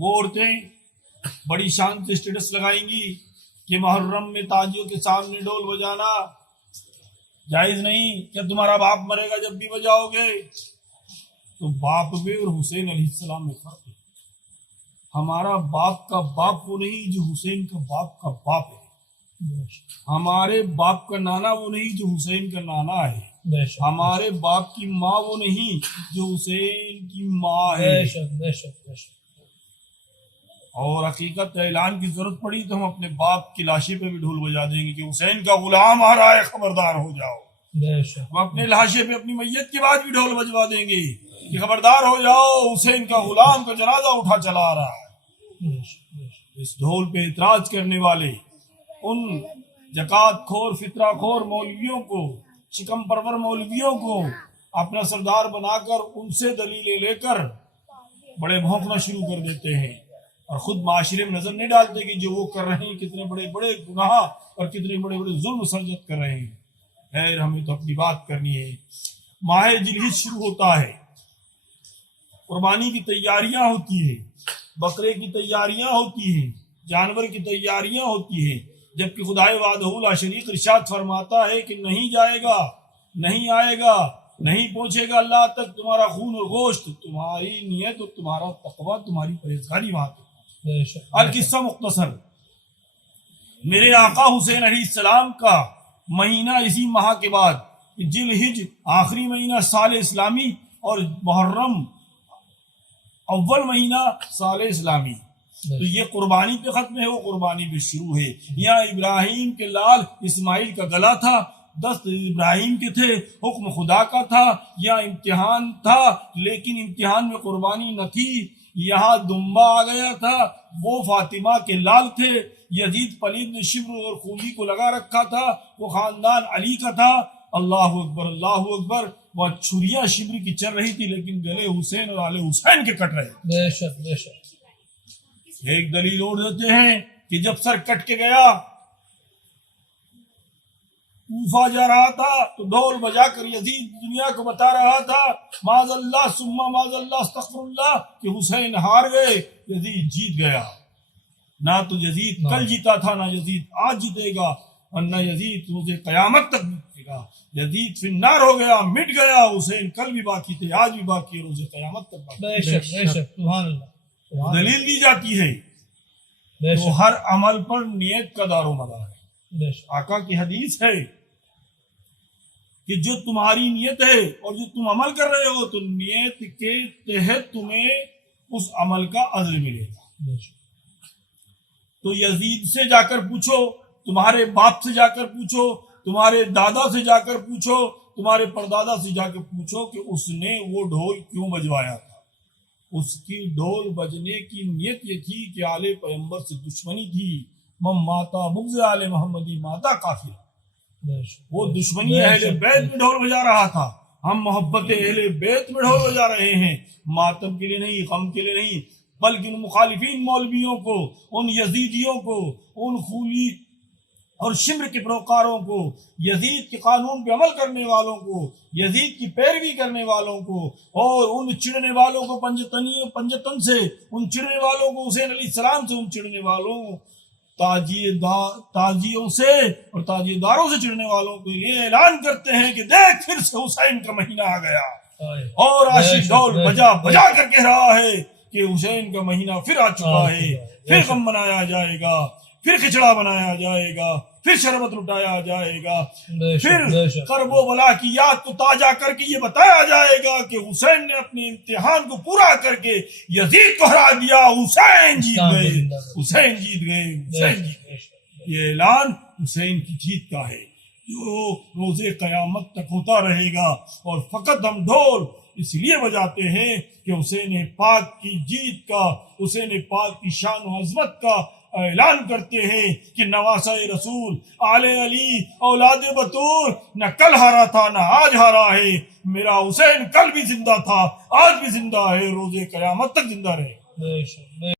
وہ عورتیں بڑی شان سے اسٹیٹس لگائیں گی کہ محرم میں تاجیوں کے سامنے ڈھول بجانا جائز نہیں، کیا تمہارا باپ مرے گا جب بھی بجاؤ گے؟ تو باپ میں اور حسین علیہ السلام میں فرق ہے۔ ہمارا باپ کا باپ وہ نہیں جو حسین کا باپ ہے، ہمارے باپ کا نانا وہ نہیں جو حسین کا نانا ہے، ہمارے باپ کی ماں وہ نہیں جو حسین کی ماں ہے۔ اور حقیقت اعلان کی ضرورت پڑی تو ہم اپنے باپ کی لاشی پہ بھی ڈھول بجا دیں گے کہ حسین کا غلام آ رہا ہے، خبردار ہو جاؤ۔ ہم اپنے لاشے پہ اپنی میت کے بعد بھی ڈھول بجوا دیں گے کہ خبردار ہو جاؤ، حسین کا غلام کا جنازہ اٹھا چلا آ رہا ہے۔ اس ڈھول پہ اعتراض کرنے والے ان زکوٰۃ خور فطرہ خور مولویوں کو، شکم پرور مولویوں کو اپنا سردار بنا کر ان سے دلیلیں لے کر بڑے بھونکنا شروع کر دیتے ہیں، اور خود معاشرے میں نظر نہیں ڈالتے کہ جو وہ کر رہے ہیں کتنے بڑے بڑے گناہ اور کتنے بڑے بڑے ظلم سرزد کر رہے ہیں۔ خیر، ہمیں تو اپنی بات کرنی ہے۔ ماہ ذوالحجہ شروع ہوتا ہے، قربانی کی تیاریاں ہوتی ہیں، بکرے کی تیاریاں ہوتی ہیں، جانور کی تیاریاں ہوتی ہیں، جبکہ خدائے وحدہ لا شریک ارشاد فرماتا ہے کہ نہیں جائے گا، نہیں آئے گا، نہیں پہنچے گا اللہ تک تمہارا خون اور گوشت، تمہاری نیت اور تمہارا تقویٰ، تمہاری پرہیزگاری وہاں تک۔ القصہ مختصر، میرے آقا حسین علیہ السلام کا مہینہ اسی ماہ کے بعد ذی الحجہ آخری مہینہ سال اسلامی اور محرم اول مہینہ سال اسلامی، تو یہ قربانی پہ ختم ہے، وہ قربانی پہ شروع ہے۔ یہاں ابراہیم کے لال اسماعیل کا گلا تھا، دست ابراہیم کے تھے، حکم خدا کا تھا، یہاں امتحان تھا لیکن امتحان میں قربانی نہ تھی، یہاں دمبا آ گیا تھا، وہ فاطمہ کے لال تھے، یزید پلید نے شبر اور خوبی کو لگا رکھا تھا، وہ خاندان علی کا تھا۔ اللہ اکبر اللہ اکبر، وہ چھریاں شبر کی چل رہی تھی لیکن گلے حسین اور آل حسین کے کٹ رہے۔ بے شک۔ ایک دلیل اور دیتے ہیں کہ جب سر کٹ کے گیا، کوفہ جا رہا تھا تو ڈھول بجا کر یزید دنیا کو بتا رہا تھا معاذ اللہ ثم معاذ اللہ استغفر اللہ کہ حسین ہار گئے، یزید جیت گیا۔ نہ تو یزید کل جیتا تھا، نہ یزید آج جیتے گا، اور نہ یزید روز قیامت تک جیتے گا۔ یزید فی النار ہو گیا، مٹ گیا، حسین کل بھی باقی تھے، آج بھی باقی ہے، روز قیامت تک باقی۔ بے شک بے شک، سبحان اللہ۔ دلیل دی جاتی ہے تو ہر عمل پر نیت کا دار و مدار ہے۔ آقا کی حدیث ہے کہ جو تمہاری نیت ہے اور جو تم عمل کر رہے ہو تو نیت کے تحت تمہیں اس عمل کا اجر ملے گا۔ تو یزید سے جا کر پوچھو، تمہارے باپ سے جا کر پوچھو، تمہارے دادا سے جا کر پوچھو، تمہارے پردادا سے جا کر پوچھو کہ اس نے وہ ڈھول کیوں بجوایا تھا۔ اس کی ڈھول بجنے کی نیت یہ تھی کہ آل پیغمبر سے دشمنی تھی، من ماتا بغض آل محمدی ماتا کافر۔ وہ دشمنی اہل بیت میں ڈھول بجا رہا تھا، ہم محبت اہل بیت میں ڈھول بجا رہے ہیں، ماتم کے لیے نہیں، غم کے لیے نہیں، بلکہ ان مخالفین مولویوں کو، ان یزیدیوں کو، ان خولی اور شمر کے پیروکاروں کو، یزید کے قانون پہ عمل کرنے والوں کو، یزید کی پیروی کرنے والوں کو، اور ان چڑنے والوں کو پنجتن سے، ان چڑنے والوں کو حسین علیہ السلام سے، ان چڑنے والوں تاجیوں سے اور تاجیے داروں سے چڑھنے والوں کے لیے اعلان کرتے ہیں کہ دیکھ پھر سے حسین کا مہینہ آ گیا، اور عاشق ڈھول بجا بجا کر کہہ رہا ہے کہ حسین کا مہینہ پھر آ چکا ہے، پھر غم منایا جائے گا، پھر کھچڑا بنایا جائے گا، پھر شربت لٹایا جائے گا، پھر کرب و بلا کی یاد کو تازہ کر کے یہ بتایا جائے گا کہ حسین نے اپنے امتحان کو پورا کر کے یزید کو ہرا دیا، حسین جیت گئے، حسین جیت گئے، حسین جیت گئے۔ یہ اعلان حسین کی جیت کا ہے جو روز قیامت تک ہوتا رہے گا، اور فقط ہم ڈھول اس لیے بجاتے ہیں کہ حسین پاک کی جیت کا، حسین پاک کی شان و عظمت کا اعلان کرتے ہیں کہ نواسہ رسول آل علی اولاد بطور نہ کل ہارا تھا نہ آج ہارا ہے، میرا حسین کل بھی زندہ تھا، آج بھی زندہ ہے، روز قیامت تک زندہ رہے۔